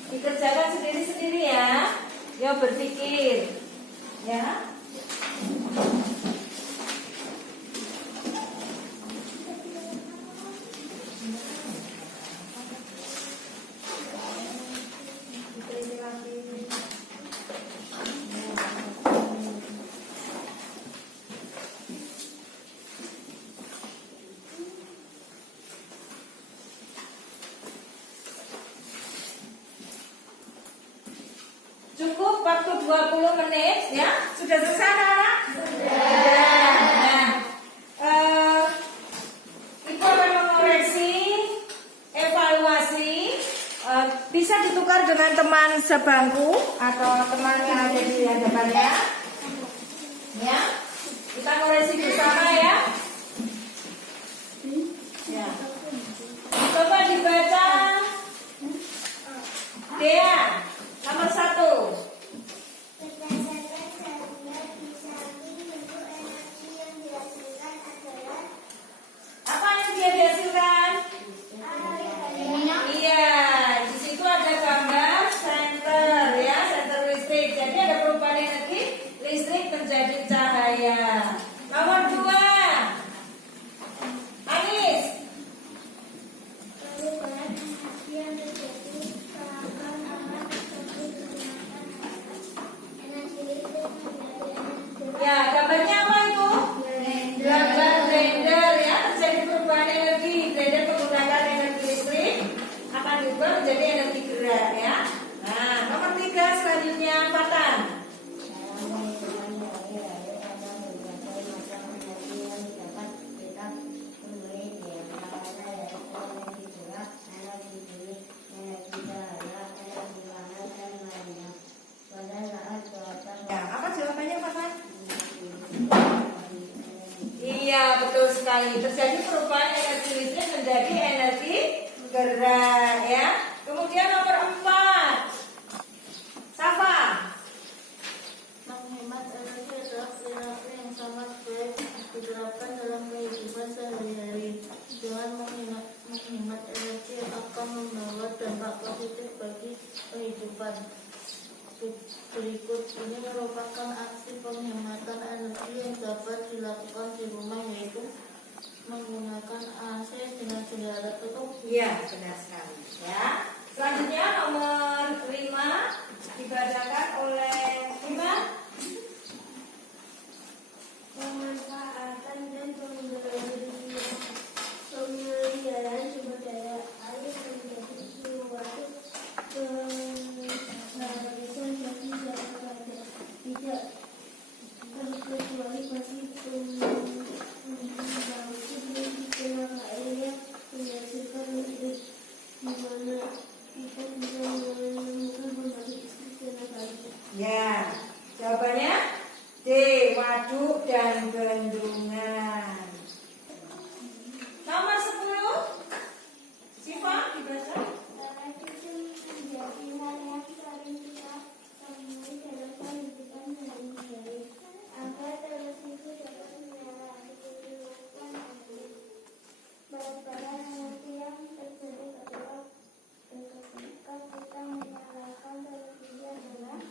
Dikerjakan sendiri-sendiri, ya. Ya, berpikir, ya. Cukup waktu 20 menit, ya. Sudah selesai, anak-anak? Sudah. Nah, Ibu akan mengoreksi, evaluasi, bisa ditukar dengan teman sebangku atau teman yang ada di hadapannya. Ya, kita koreksi bersama, ya. Ya. Coba dibaca. Dea. Nomor 1. Berdasarkan salinan di samping bentuk energi yang dihasilkan adalah Apa yang dia dihasilkan? Iya, di situ ada gambar senter, ya, senter listrik. Jadi ada perubahan energi listrik menjadi cahaya. Nomor 2. Anis. perubahan energi yang terjadi seakan alat tersebut menggunakan energi listrik menjadi energi Ya, gambarnya apa itu? Gambar blender, ya, terjadi perubahan energi. Blender menggunakan energi listrik akan diubah menjadi energi gerak, ya. Nah, nomor 3 selanjutnya Fatan. Ya, apa jawabannya Fatan? Iya, betul sekali. Terjadi perubahan energi listrik menjadi energi gerak, ya. Kemudian nomor 4. Safa. Menghemat energi adalah perilaku yang sangat baik diterapkan dalam kehidupan sehari-hari. Dengan menghemat energi akan membawa dampak positif bagi kehidupan. Berikut ini merupakan aksi penghematan energi yang dapat dilakukan di rumah, yaitu menggunakan AC dengan jendela tertutup. Iya, benar sekali, ya. Selanjutnya nomor 5. Ya, jawabannya D. Waduk dan bendungan. Nomor 10. Siva, dibaca. Itu menjadi hal yang sering kita temui dalam kehidupan sehari-hari. Agar terus itu dapat menyalahi kehidupan energi. Bahan-bahan energi yang terjadi ketika kita menyalakan televisi adalah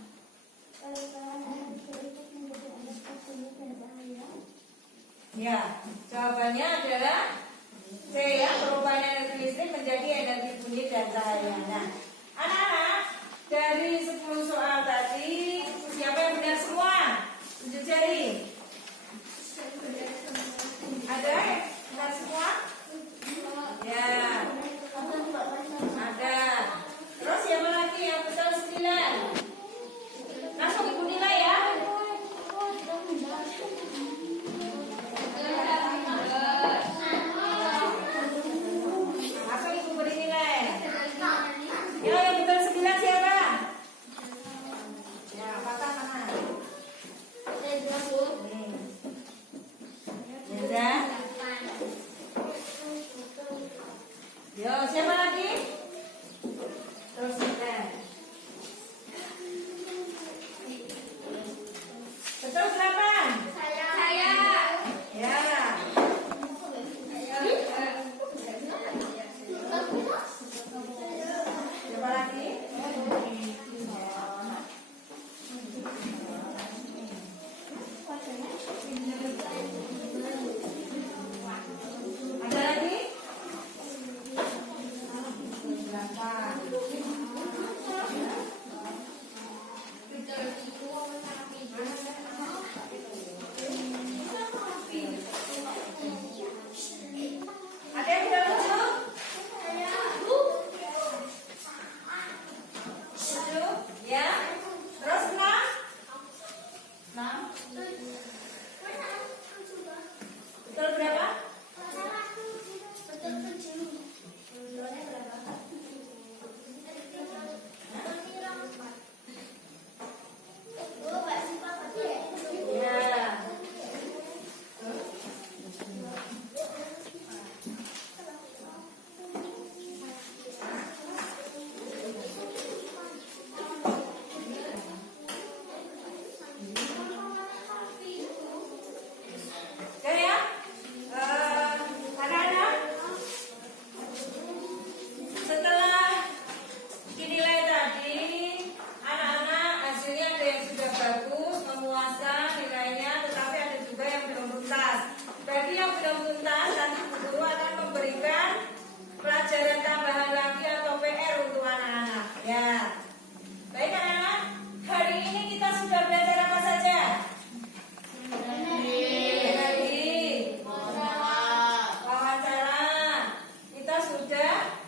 perubahan energi listrik menjadi energi seni dan cahaya. Ya, jawabannya adalah C ya, perubahan energi listrik menjadi energi bunyi dan cahaya. Nah, anak-anak, dari 10 soal tadi, siapa yang benar semua? Tunjuk jari. Ada yang benar semua? Ya, ada. Terus siapa lagi yang betul 9? Langsung ibu nilai ya. Langsung ibu beri nilai. Ya, yang betul 9 siapa? Ya, patah mana? Yaudah. Yo, siapa lagi? Terus kita. Betul 8. Ya. Siapa lagi? Ada lagi? 8. Ada yang udah lucu? 7. Ya. Terus 6. 6. Betul berapa? Ya. Oke ya. Anak-anak, setelah dinilai tadi, anak-anak hasilnya ada yang sudah bagus, memuaskan nilainya, tetapi ada juga yang belum tuntas. Bagi yang belum tuntas, nanti Bu Guru akan memberikan pelajaran tambahan lagi atau PR untuk anak-anak. Ya, baik anak-anak. Hari ini kita sudah belajar apa saja? Energi, wawancara. Kita sudah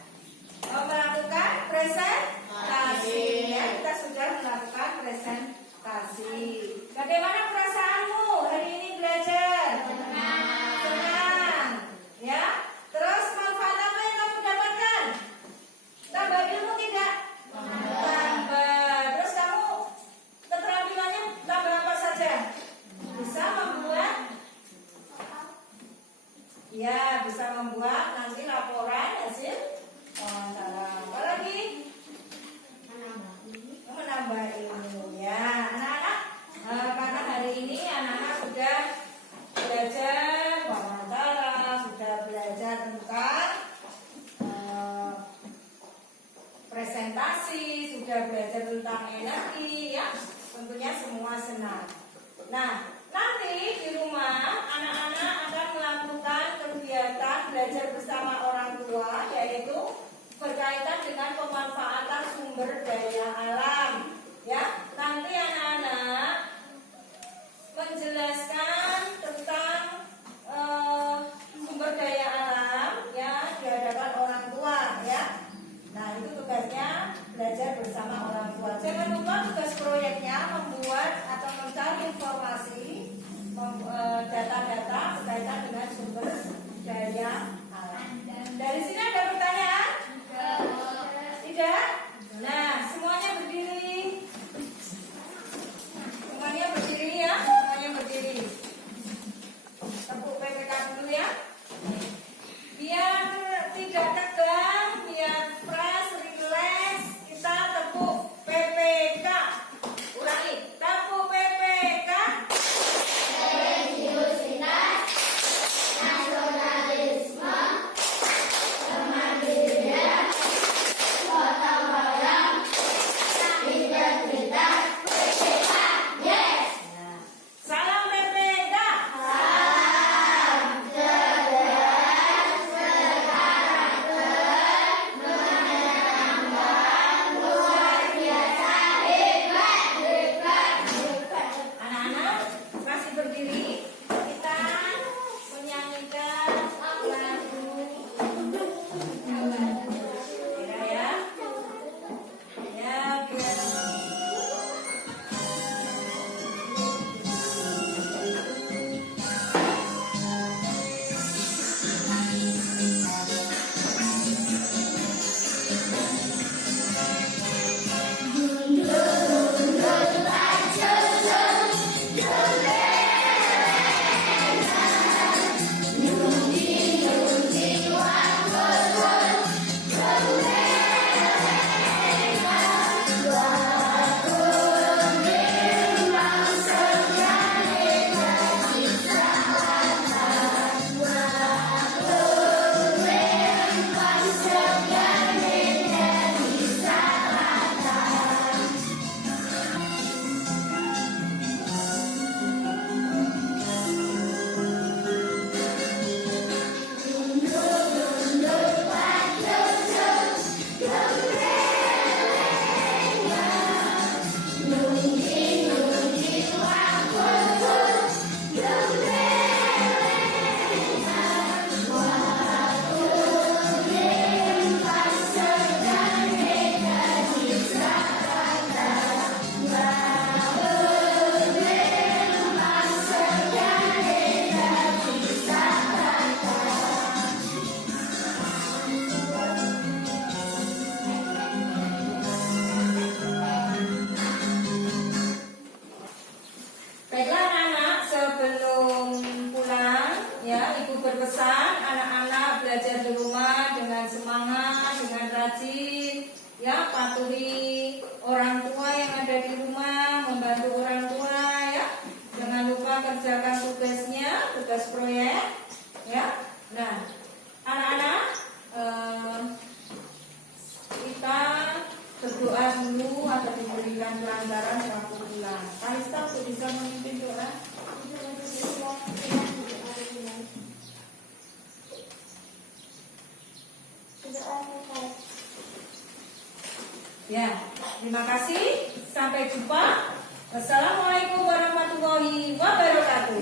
melakukan presentasi. Ya, kita sudah melakukan presentasi. Bagaimana perasaanmu hari ini belajar? Senang. Ya. Terus manfaat apa yang kamu dapatkan? Tambah ilmu tidak? Tambah. Terus kamu keterampilannya tambah apa saja? Bisa membuat, ya, bisa membuat nanti laporan hasil wawancara. Apa lagi? Menambah ilmu. Ya, anak-anak, karena hari ini anak-anak sudah belajar wawancara, sudah belajar tentang presentasi, sudah belajar tentang energi, ya, tentunya semua senang. Nah, nanti di rumah anak-anak akan melakukan kegiatan belajar bersama orang tua, yaitu berkaitan dengan pemanfaatan sumber daya alam. Ya, nanti anak-anak menjelaskan tentang sumber daya alam ya di hadapan orang tua ya. Nah, itu tugasnya belajar bersama orang tua. Jangan lupa tugas proyeknya membuat atau mencari informasi data-data berkaitan dengan sumber daya alam. Dari sini ada pertanyaan? Tidak? Nah, semuanya berdiri. kerjakan tugasnya, tugas proyek, ya. Nah, anak-anak, kita berdoa dulu agar diberikan kelancaran waktu pulang. Kalista bisa memimpin doa. Ya, terima kasih. Sampai jumpa. Wassalamualaikum warahmatullahi wabarakatuh.